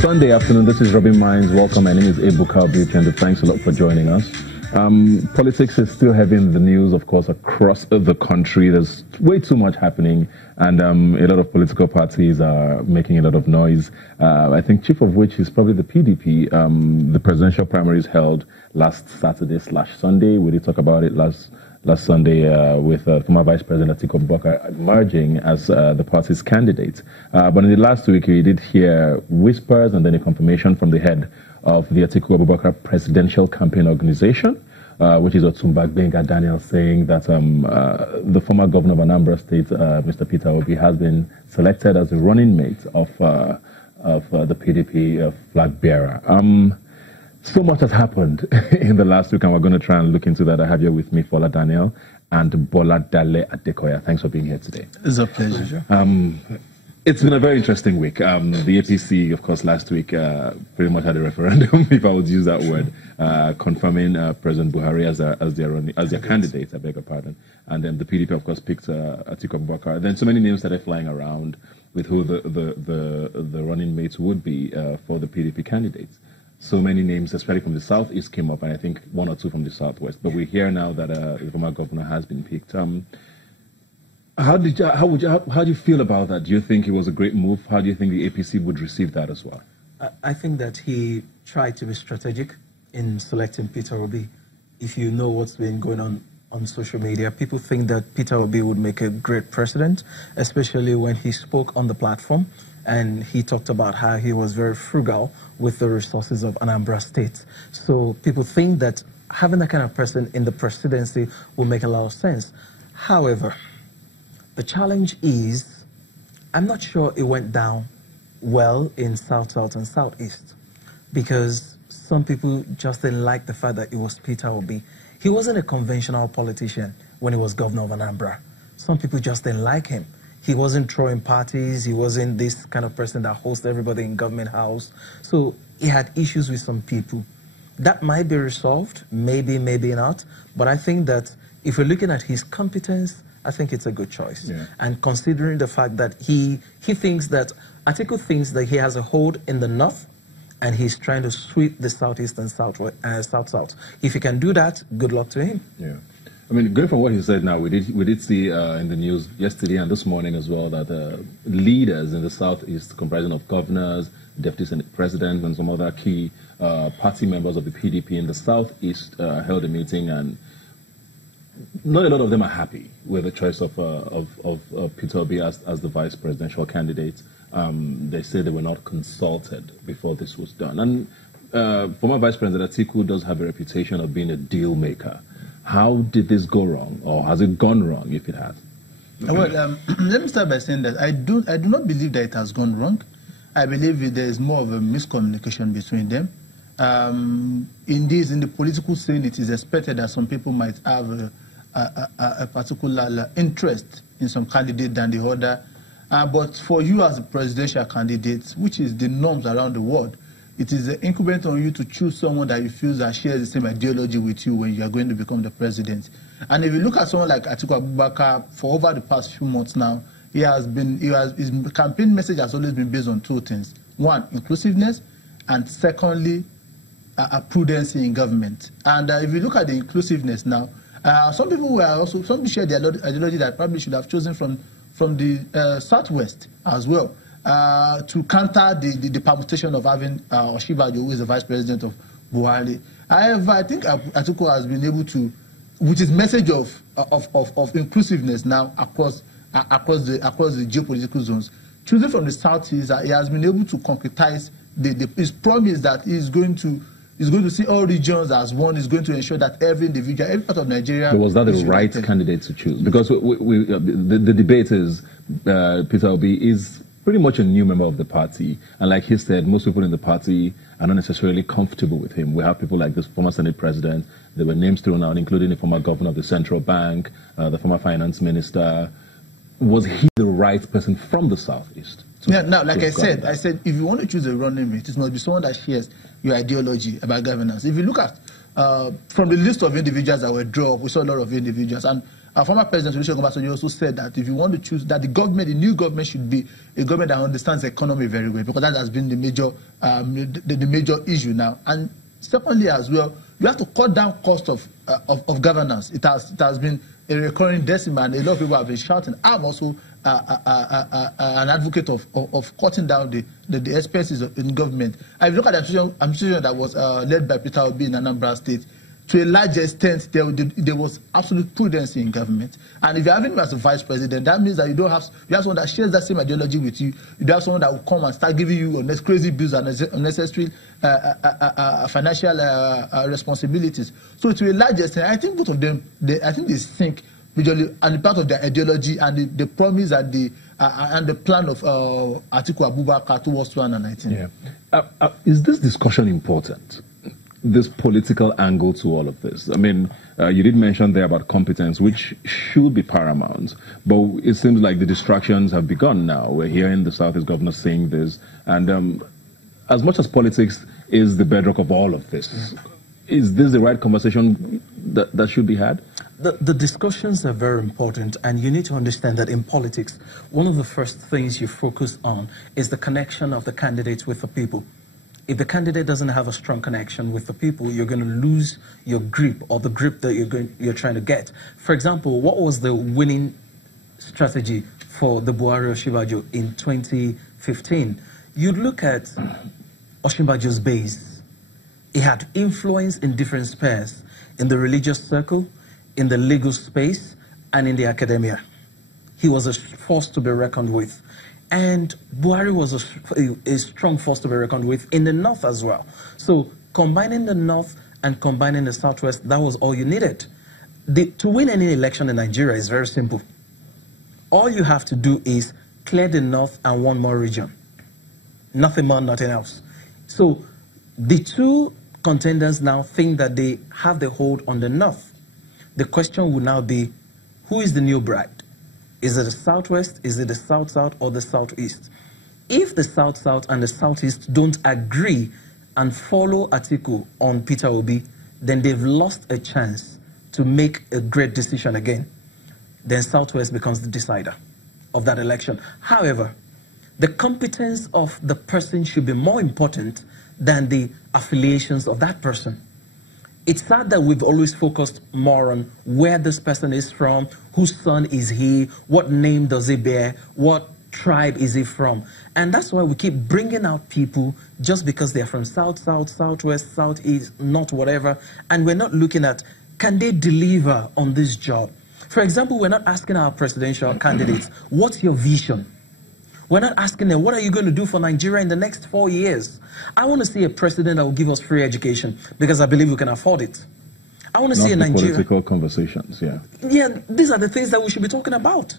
Sunday afternoon, this is Rubbin Minds. Welcome. My name is Ebuka Buchendo. Thanks a lot for joining us. Politics is still having the news, of course, across the country. There's way too much happening, and a lot of political parties are making a lot of noise. I think chief of which is probably the PDP. The presidential primaries held last Saturday/Sunday. We did talk about it last Sunday with former Vice President Atiku Abubakar emerging as the party's candidate. But in the last week, we did hear whispers and then a confirmation from the head of the Atiku Abubakar Presidential Campaign Organization, which is Otumba Gbenga Daniel, saying that the former governor of Anambra State, Mr. Peter Obi, has been selected as the running mate of the PDP flag bearer. So much has happened in the last week, and we're going to try and look into that. I have here with me Fola Daniel and Bola Dale Adekoya. Thanks for being here today. It's a pleasure. It's been a very interesting week. The APC, of course, last week pretty much had a referendum, if I would use that word, confirming President Buhari as their candidate, I beg your pardon. And then the PDP, of course, picked Atiku Abubakar. Then so many names started flying around with who the running mates would be for the PDP candidates. So many names, especially from the southeast, came up, and I think one or two from the southwest. But we hear now that the former governor has been picked. How do you feel about that? Do you think it was a great move? How do you think the APC would receive that as well? I think that he tried to be strategic in selecting Peter Obi. If you know what's been going on social media, people think that Peter Obi would make a great president, especially when he spoke on the platform and he talked about how he was very frugal with the resources of Anambra State. So people think that having that kind of person in the presidency will make a lot of sense. However, the challenge is, I'm not sure it went down well in South and Southeast, because some people just didn't like the fact that it was Peter Obi. He wasn't a conventional politician when he was governor of Anambra. Some people just didn't like him. He wasn't throwing parties. He wasn't this kind of person that hosts everybody in government house. So he had issues with some people. That might be resolved, maybe, maybe not. But I think that if we're looking at his competence, I think it's a good choice. Yeah. And considering the fact that he thinks that, Atiku thinks that he has a hold in the north, and he's trying to sweep the southeast and south-south. If he can do that, good luck to him. Yeah. I mean, going from what he said now, we did see in the news yesterday and this morning as well that leaders in the southeast, comprising of governors, deputy senate president, and some other key party members of the PDP in the southeast held a meeting, and not a lot of them are happy with the choice of Peter Obi as the vice presidential candidate. They say they were not consulted before this was done. And former Vice President Atiku does have a reputation of being a deal maker. How did this go wrong, or has it gone wrong if it has? Well, let me start by saying that I do not believe that it has gone wrong. I believe there is more of a miscommunication between them. In the political scene, it is expected that some people might have a particular interest in some candidate than the other. But for you as a presidential candidate, which is the norms around the world, it is incumbent on you to choose someone that you feel that shares the same ideology with you when you are going to become the president. And if you look at someone like Atiku Abubakar, for over the past few months now, his campaign message has always been based on two things. One, inclusiveness, and secondly, a prudence in government. And if you look at the inclusiveness now, some people share the ideology that probably should have chosen from the southwest as well, to counter the permutation of having Oshibajo, who is the vice president of Buhari. However, I think Atiku has been able to, with his message of inclusiveness now across the geopolitical zones, choosing from the southeast, he has been able to concretize his promise that he's going to see all regions as one. He's going to ensure that every individual, every part of Nigeria. But was that the right candidate to choose? Because the debate is Peter Obi is pretty much a new member of the party, and like he said, most people in the party are not necessarily comfortable with him. We have people like this former Senate president. There were names thrown out, including the former governor of the central bank, the former finance minister. Was he the right person from the southeast? Yeah, now, like I said, if you want to choose a running mate, it must be someone that shares your ideology about governance. If you look at from the list of individuals that were drawn up, we saw a lot of individuals, and Our former president, Olusegun Obasanjo, also said that if you want to choose, that the government, the new government, should be a government that understands the economy very well, because that has been the major, the major issue now. And secondly, as well, you have to cut down cost of governance. It has been a recurring decimal, and a lot of people have been shouting. I'm also an advocate of cutting down the expenses in government. If you look at the administration that was led by Peter Obi in Anambra State, to a large extent, there was absolute prudence in government. And if you're having him as a vice president, that means that you have someone that shares that same ideology with you. You have someone that will come and start giving you crazy bills and unnecessary financial responsibilities. So to a large extent, I think both of them, they think majorly, and part of their ideology and the promise and the plan of Atiku Abubakar towards 2019. Yeah. Is this discussion important? This political angle to all of this? I mean, you did mention there about competence, which should be paramount, but it seems like the distractions have begun now. We're hearing the Southeast governor saying this, and as much as politics is the bedrock of all of this, is this the right conversation that should be had? The discussions are very important, and you need to understand that in politics, one of the first things you focus on is the connection of the candidates with the people. If the candidate doesn't have a strong connection with the people, you're going to lose your grip, or the grip that you're trying to get. For example, what was the winning strategy for the Buhari Osinbajo in 2015? You'd look at Osinbajo's base. He had influence in different spheres, in the religious circle, in the legal space, and in the academia. He was a force to be reckoned with. And Buhari was a strong force to be reckoned with in the north as well. So combining the north and combining the southwest, that was all you needed. To win any election in Nigeria is very simple. All you have to do is clear the north and one more region. Nothing more, nothing else. So the two contenders now think that they have the hold on the north. The question will now be, who is the new bride? Is it the southwest, is it the south-south, or the southeast? If the south-south and the southeast don't agree and follow Atiku on Peter Obi, then they've lost a chance to make a great decision again. Then southwest becomes the decider of that election. However, the competence of the person should be more important than the affiliations of that person. It's sad that we've always focused more on where this person is from, whose son is he, what name does he bear, what tribe is he from. And that's why we keep bringing out people just because they're from south, south, southwest, southeast, not whatever. And we're not looking at, can they deliver on this job? For example, we're not asking our presidential candidates, what's your vision? We're not asking them, what are you going to do for Nigeria in the next 4 years? I want to see a president that will give us free education because I believe we can afford it. I want to see a Nigeria. Political conversations, yeah. Yeah, these are the things that we should be talking about.